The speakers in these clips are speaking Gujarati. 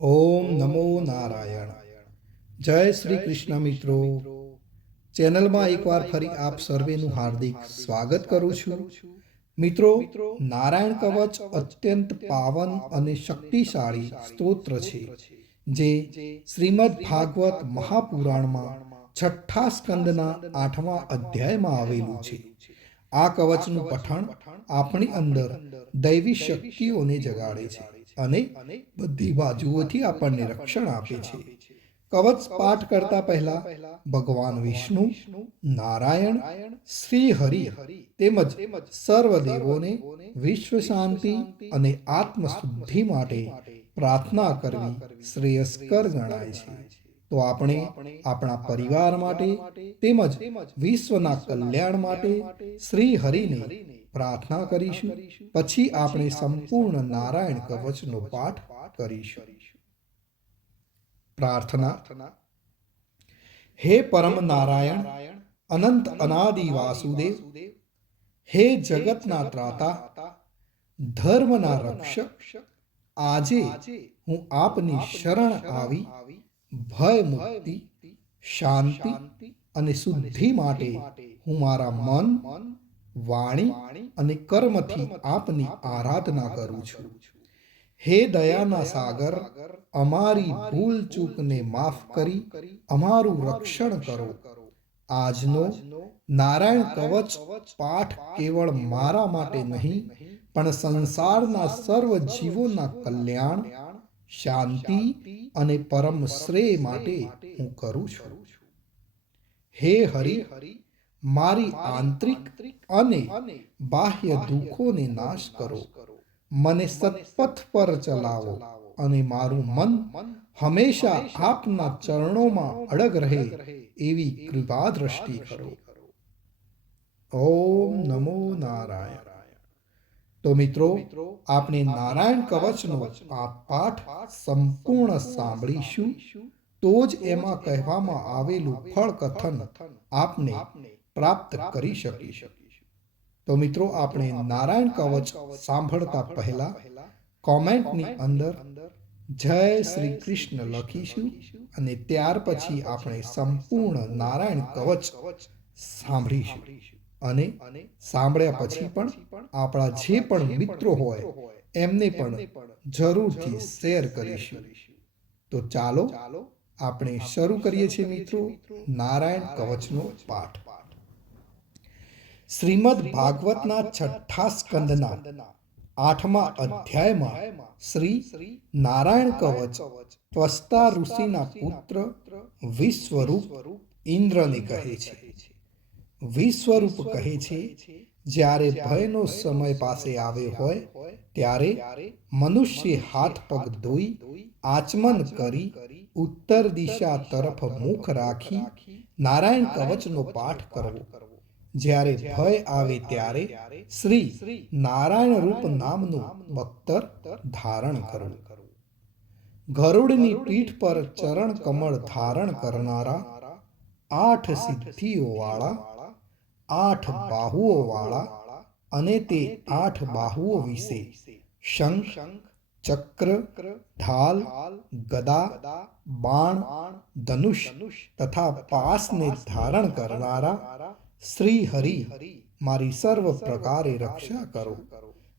ઓમ નમો નારાયણ. જય શ્રી કૃષ્ણ મિત્રો. ચેનલમાં એકવાર ફરી આપ સર્વેનું હાર્દિક સ્વાગત કરું છું. મિત્રો, નારાયણ કવચ અત્યંત પાવન અને શક્તિશાળી સ્તોત્ર છે, જે શ્રીમદ ભાગવત મહાપુરાણમાં છઠ્ઠા સ્કંદના 8મા અધ્યાયમાં આવેલું છે. આ કવચનું પઠણ આપણી અંદર દૈવી શક્તિઓને જગાડે છે અને બધી બાજુઓથી આપણને રક્ષણ આપે છે. કવચ પાઠ કરતા પહેલા ભગવાન વિષ્ણુ, નારાયણ, શ્રી હરિ તેમજ સર્વ દેવોને વિશ્વ શાંતિ અને આત્મશુદ્ધિ માટે પ્રાર્થના કરવી શ્રેયસ્કર ગણાય છે. તો આપણે આપણા પરિવાર માટે તેમજ વિશ્વના કલ્યાણ માટે શ્રી હરિને પ્રાર્થના કરીશું. પછી આપણે સંપૂર્ણ નારાયણ કવચનો પાઠ કરીશું. પ્રાર્થના. હે પરમ નારાયણ, અનંત અનાદિ વાસુદેવ, હે જગતના ત્રાતા, ધર્મના રક્ષક, આજે હું આપની શરણ આવી ભય મુક્તિ, શાંતિ અને શુદ્ધિ માટે હું મારા મન, વાણી અને કર્મથી આપની આરાધના કરું છું. હે દયાના સાગર, અમારી ભૂલ ચૂકને માફ કરી અમારું રક્ષણ કરો. આજનો નારાયણ કવચ પાઠ કેવળ મારા માટે નહીં, પણ સંસારના સર્વ જીવોના કલ્યાણ, શાંતિ અને પરમ શ્રેય માટે હું કરું છું. હે હરિ, મારી આંતરિક અને બાહ્ય દુઃખોને નાશ કરો. મને સત્પથ પર ચલાવો અને મારું મન હંમેશા આપના ચરણોમાં અડગ રહે એવી કૃપા દ્રષ્ટિ કરો. ઓમ નમો નારાયણ. તો મિત્રો, આપણે નારાયણ કવચનો આ પાઠ સંપૂર્ણ સાંભળીશું, તો જ એમાં કહેવામાં આવેલું ફળ કથન આપને પ્રાપ્ત કરી શકીશું. તો મિત્રો, આપણે નારાયણ કવચ સાંભળતા પહેલા કોમેન્ટની અંદર જય શ્રી કૃષ્ણ લખીશું અને ત્યાર પછી આપણે સંપૂર્ણ નારાયણ કવચ સાંભળીશું. અને સાંભળ્યા પછી પણ આપણા જે પણ મિત્રો હોય એમને પણ જરૂરથી શેર કરીશું. તો ચાલો આપણે શરૂ કરીએ છીએ મિત્રો નારાયણ કવચનો પાઠ. શ્રીમદ ભાગવતના છઠ્ઠા સ્કંદના 8મા અધ્યાયમાં શ્રી નારાયણ કવચ ત્વષ્ટા ઋષિના પુત્ર વિશ્વરૂપ ઇન્દ્રને કહે છે. વિશ્વરૂપ કહે છે, જ્યારે ભયનો સમય પાસે આવ્યો હોય ત્યારે મનુષ્ય હાથ પગ ધોઈ આચમન કરી ઉત્તર દિશા તરફ મુખ રાખી નારાયણ કવચનો પાઠ કરવો. જ્યારે ભય આવે ત્યારે શ્રી નારાયણ રૂપ નામનું બખ્તર ધારણ કરવું. ગરુડની પીઠ પર ચરણ કમળ ધારણ કરનારા, 8 સિદ્ધિઓ વાળા, 8 બાહુઓ વાળા અને તે 8 બાહુઓ વિશે શંખ, ચક્ર, ઢાલ, ગદા, બાણ, ધનુષ તથા પાસને ધારણ કરનારા શ્રી હરિ મારી સર્વ પ્રકારે રક્ષા કરો.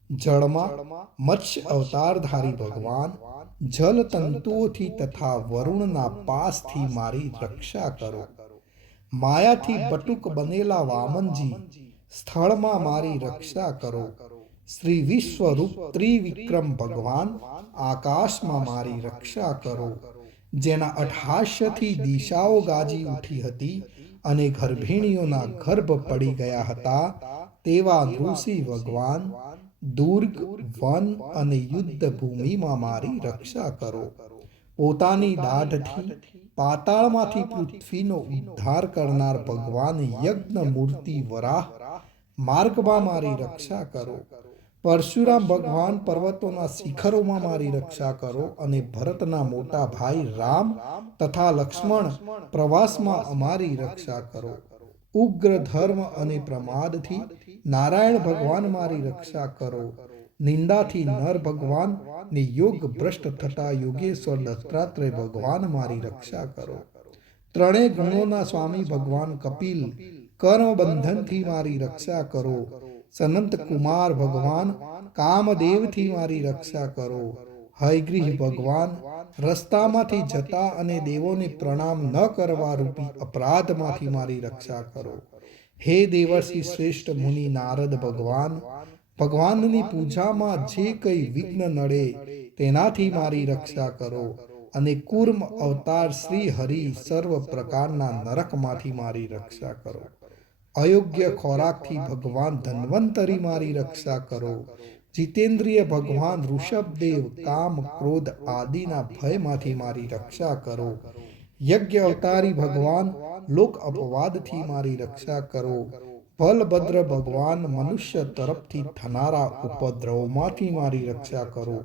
જળમાં મત્સ્ય અવતારધારી ભગવાન જલ તંતુઓથી તથા વરુણના પાસથી મારી રક્ષા કરો. માયાથી બટુક બનેલા વામનજી સ્થળમાં મારી રક્ષા કરો. શ્રી વિશ્વરૂપ ત્રિવિક્રમ ભગવાન આકાશમાં મારી રક્ષા કરો. જેના અઠહાસ્યથી દિશાઓ ગાજી ઉઠી હતી અને ગર્ભિણીઓના ગર્ભ પડી ગયા હતા, તેવા ઋષિ ભગવાન દુર્ગ, વન અને યુદ્ધ ભૂમિમાં મારી રક્ષા કરો. પોતાની દાઢથી પાતાળમાંથી પૃથ્વીનો ઉદ્ધાર કરનાર ભગવાન યજ્ઞ મૂર્તિ વરાહ માર્ગમાં મારી રક્ષા કરો. પરશુરામ ભગવાન પર્વતોના શિખરોમાં મારી રક્ષા કરો અને ભરતના મોટા ભાઈ રામ તથા લક્ષ્મણ પ્રવાસમાં અમારી રક્ષા કરો. ઉગ્ર ધર્મ અને પ્રમાદથી નારાયણ ભગવાન મારી રક્ષા કરો. નિંદાથી નર ભગવાન ને યોગ ભ્રષ્ટ થતા યોગેશ્વર દત્તાત્રેય ભગવાન મારી રક્ષા કરો. ત્રણેય ગુણોના સ્વામી ભગવાન કપિલ કર્મ બંધનથી મારી રક્ષા કરો. સનંત કુમાર ભગવાન કામદેવથી મારી રક્ષા કરો. હયગ્રીહ ભગવાન રસ્તામાંથી જતા અને દેવોને પ્રણામ ન કરવા રૂપી અપરાધમાંથી મારી રક્ષા કરો. હે દેવર્ષિ શ્રેષ્ઠ મુનિ નારદ ભગવાન, ભગવાનની પૂજામાં જે કંઈ વિઘ્ન નડે તેનાથી મારી રક્ષા કરો. અને કૂર્મ અવતાર શ્રી હરિ સર્વ પ્રકારના નરકમાંથી મારી રક્ષા કરો. અયોગ્ય ખોરાકથી ભગવાન ધન્વંતરી મારી રક્ષા કરો. જીતેન્દ્રિય ભગવાન ઋષભદેવ કામ ક્રોધ આદિના ભયમાંથી મારી રક્ષા કરો. યજ્ઞ અવતારી ભગવાન લોક અપવાદથી મારી રક્ષા કરો. બલભદ્ર ભગવાન મનુષ્ય તરફથી થનારા ઉપદ્રવમાંથી મારી રક્ષા કરો.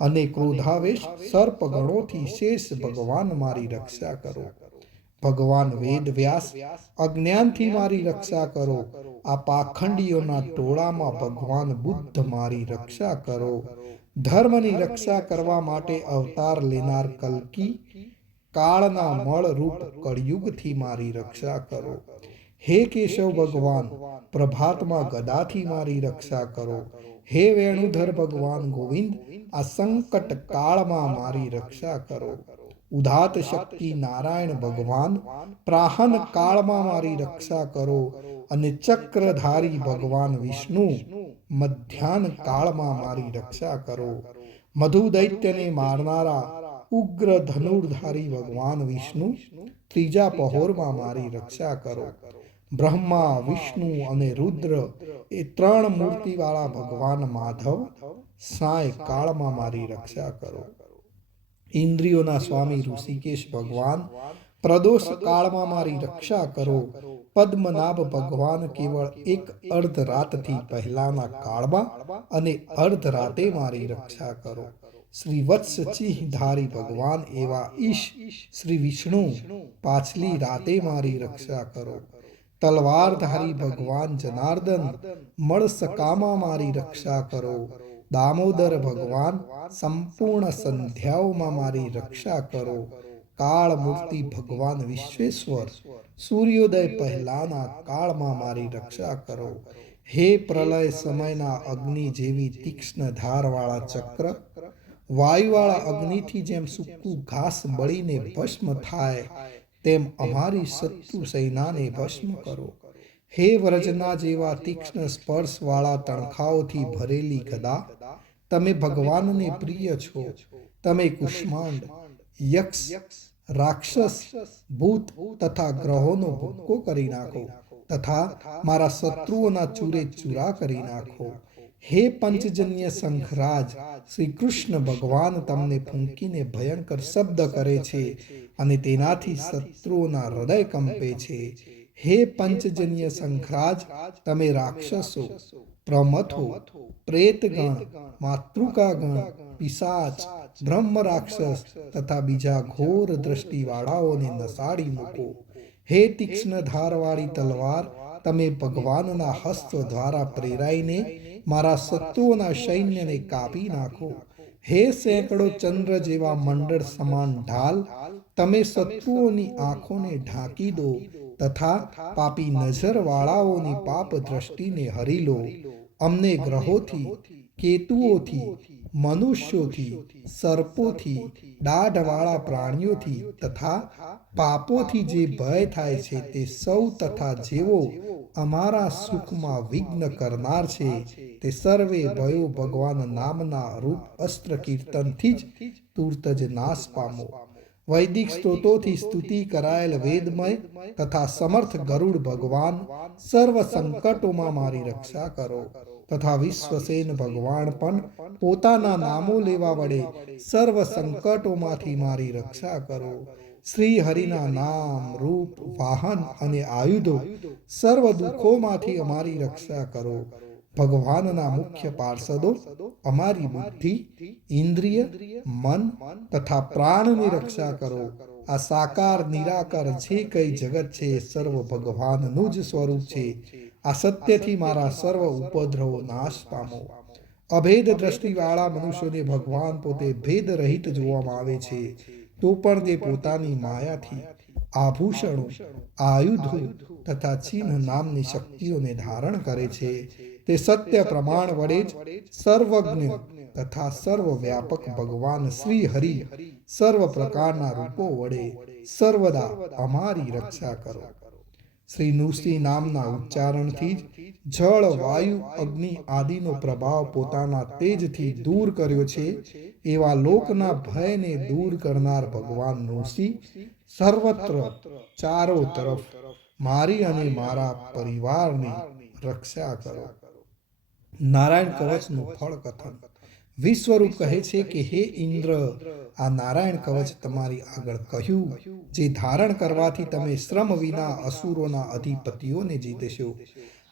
અને ક્રોધાવેશ સર્પગણોથી શેષ ભગવાન મારી રક્ષા કરો. ભગવાન વેદ વ્યાસ અજ્ઞાનથી મારી રક્ષા કરો. આ પાખંડીઓના ટોળામાં ભગવાન બુદ્ધ મારી રક્ષા કરો. ધર્મની રક્ષા કરવા માટે અવતાર લેનાર કલ્કી કાળના મળ રૂપ કળયુગથી મારી રક્ષા કરો. હે કેશવ ભગવાન પ્રભાતમાં ગદાથી મારી રક્ષા કરો. હે વેણુધર ભગવાન ગોવિંદ આ સંકટ કાળમાં મારી રક્ષા કરો. ઉદાત શક્તિ નારાયણ ભગવાન પ્રાહન કાળમાં મારી રક્ષા કરો. અને ચક્રધારી ભગવાન વિષ્ણુ મધ્યાહન કાળમાં મારી રક્ષા કરો. મધુ દૈત્યને મારનારા ઉગ્ર ધનુર્ધારી ભગવાન વિષ્ણુ ત્રીજા પહોરમાં મારી રક્ષા કરો. બ્રહ્મા વિષ્ણુ અને રુદ્ર એ ત્રણ મૂર્તિવાળા ભગવાન માધવ સાય કાળમાં મારી રક્ષા કરો. ઇન્દ્રિયોના સ્વામી ઋષિકેશ ભગવાન પ્રદોષ કાળમાં મારી રક્ષા કરો. પદ્મનાભ ભગવાન કેવળ એક અર્ધ રાતથી પહેલાના કાળમાં અને અર્ધ રાતે મારી રક્ષા કરો. શ્રી વત્સચિહધારી ભગવાન એવા ઈશ શ્રી વિષ્ણુ પાછલી રાતે મારી રક્ષા કરો. તલવારધારી ભગવાન જનાર્દન મળસકામાં મારી રક્ષા કરો. દામોદર ભગવાન સંપૂર્ણ સંધ્યાઓમાં મારી રક્ષા કરો. કાળ મૂર્તિ ભગવાન વિશ્વેશ્વર સૂર્યોદય પહેલાના કાળમાં મારી રક્ષા કરો. હે પ્રલય સમયના અગ્નિ જેવી તીક્ષ્ણ ધારવાળા ચક્ર વાયુવાળા અગ્નિથી જેમ સૂકું ઘાસ બળીને ભસ્મ થાય તેમ અમારી શત્રુ સેનાને ભસ્મ કરો. હે વ્રજના જેવા તીક્ષ્ણ સ્પર્શવાળા તણખાઓથી ભરેલી ગદા તમે ભગવાનને પ્રિય છો. તમે કુષ્માંડ યક્ષ રાક્ષસ ભૂત તથા ગ્રહોનો ભૂક્કો કરી નાખો તથા મારા શત્રુઓના ચૂરે ચૂરા કરી નાખો. હે પંચજન્ય શંખરાજ શ્રી કૃષ્ણ ભગવાન તમને ફૂંકીને ભયંકર શબ્દ કરે છે અને તેનાથી શત્રુઓના હૃદય કંપે છે. હે પંચજન્ય શંખરાજ તમે રાક્ષસો પ્રમથો પ્રેતગણ માતૃકાગણ પિશાચ બ્રહ્મ રાક્ષસ તથા બીજા ઘોર દ્રષ્ટિવાળાઓને નસાડી મૂકો. હે તીક્ષ્ણ ધારવાળી તલવાર તમે ભગવાનના હસ્ત દ્વારા પ્રેરાઈને મારા શત્રુઓના સૈન્યને કાપી નાખો. હે સેંકડો ચંદ્ર જેવા મંડળ સમાન ઢાલ તમે શત્રુઓની આંખોને ઢાંકી દો તથા પાપી નજરવાળાઓની પાપ દ્રષ્ટિને હરી લો. અમને ગ્રહોથી કેતુઓથી મનુષ્યોથી સર્પોથી દાઢવાળા પ્રાણીઓથી તથા પાપોથી જે ભય થાય છે તે સૌ તથા જેવો અમારા સુખમાં વિઘ્ન કરનાર છે તે સર્વે ભયો ભગવાન નામના રૂપ અસ્ત્ર કીર્તનથી જ તુર્ત જ નાશ પામો. વૈદિક સ્ત્રોતોથી સ્તુતિ કરાયેલ વેદમય તથા સમર્થ ગરુડ ભગવાન સર્વ સંકટોમાં મારી રક્ષા કરો તથા વિશ્વસેન ભગવાન પણ પોતાના નામો લેવા વડે સર્વ સંકટોમાંથી મારી રક્ષા કરો. શ્રી હરિના નામ રૂપ વાહન અને આયુધો સર્વ દુઃખોમાંથી અમારી રક્ષા કરો. ભગવાનના મુખ્ય પાર્ષદો અમારી બુદ્ધિ ઇન્દ્રિય મન તથા પ્રાણની રક્ષા કરો. આ સાકાર નિરાકાર જે કઈ જગત છે એ સર્વ ભગવાનનું જ સ્વરૂપ છે. આ સત્યથી મારા સર્વ ઉપદ્રવો નાશ પામો. અભેદ દ્રષ્ટિવાળા મનુષ્યોને ભગવાન પોતે ભેદ રહિત જોવામાં આવે છે, તો પણ તે પોતાની માયાથી આભૂષણો, આયુધો તથા ચિહ્ન નામની શક્તિઓને ધારણ કરે છે. તે સત્ય પ્રમાણ વડે જ સર્વજ્ઞ તથા સર્વવ્યાપક ભગવાન શ્રી હરિ સર્વ પ્રકારના રૂપો વડે સર્વદા અમારી રક્ષા કરો. શ્રી નૃસિંહ નામના ઉચ્ચારણથી જ જળ, વાયુ, અગ્નિ આદિનો પ્રભાવ પોતાના તેજથી દૂર કર્યો છે. એવા લોકના ભયને દૂર કરનાર ભગવાન નૃસિંહ સર્વત્ર ચારો તરફ મારી અને મારા પરિવારની રક્ષા કરો. નારાયણ કવચનું ફળ કથન. વિશ્વરૂપ કહે છે કે હે ઇન્દ્ર, આ નારાયણ કવચ તમારી આગળ કહ્યું, જે ધારણ કરવાથી તમે શ્રમ વિના અસુરોના અધિપતિઓને જીતશો.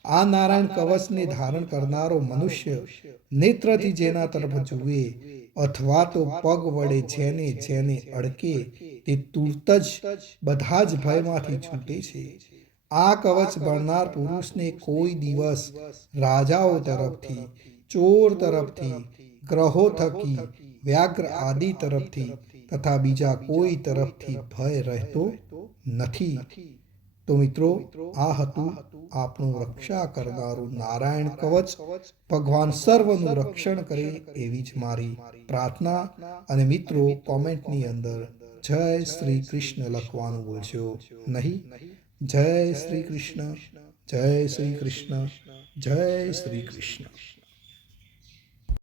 આ નારાયણ કવચને ધારણ કરનારો મનુષ્ય નેત્રથી જેના તરફ જુએ અથવા તો પગ વડે જેને જેને અડકે તે તુરત જ બધા જ ભયમાંથી છૂટે છે. આ કવચ બળનાર પુરુષને કોઈ દિવસ રાજાઓ તરફથી, ચોર તરફથી, ગ્રહો થકી, વ્યાઘ્ર આદિ તરફથી તથા બીજા કોઈ તરફથી ભય રહેતો નથી. તો મિત્રો, આ હતું આપણું રક્ષા કરનારું નારાયણ કવચ. ભગવાન સર્વનું રક્ષણ કરે એવી જ મારી પ્રાર્થના. અને મિત્રો, કોમેન્ટની અંદર જય શ્રી કૃષ્ણ લખવાનું ભૂલશો નહીં. જય શ્રી કૃષ્ણ, જય શ્રી કૃષ્ણ, જય શ્રી કૃષ્ણ.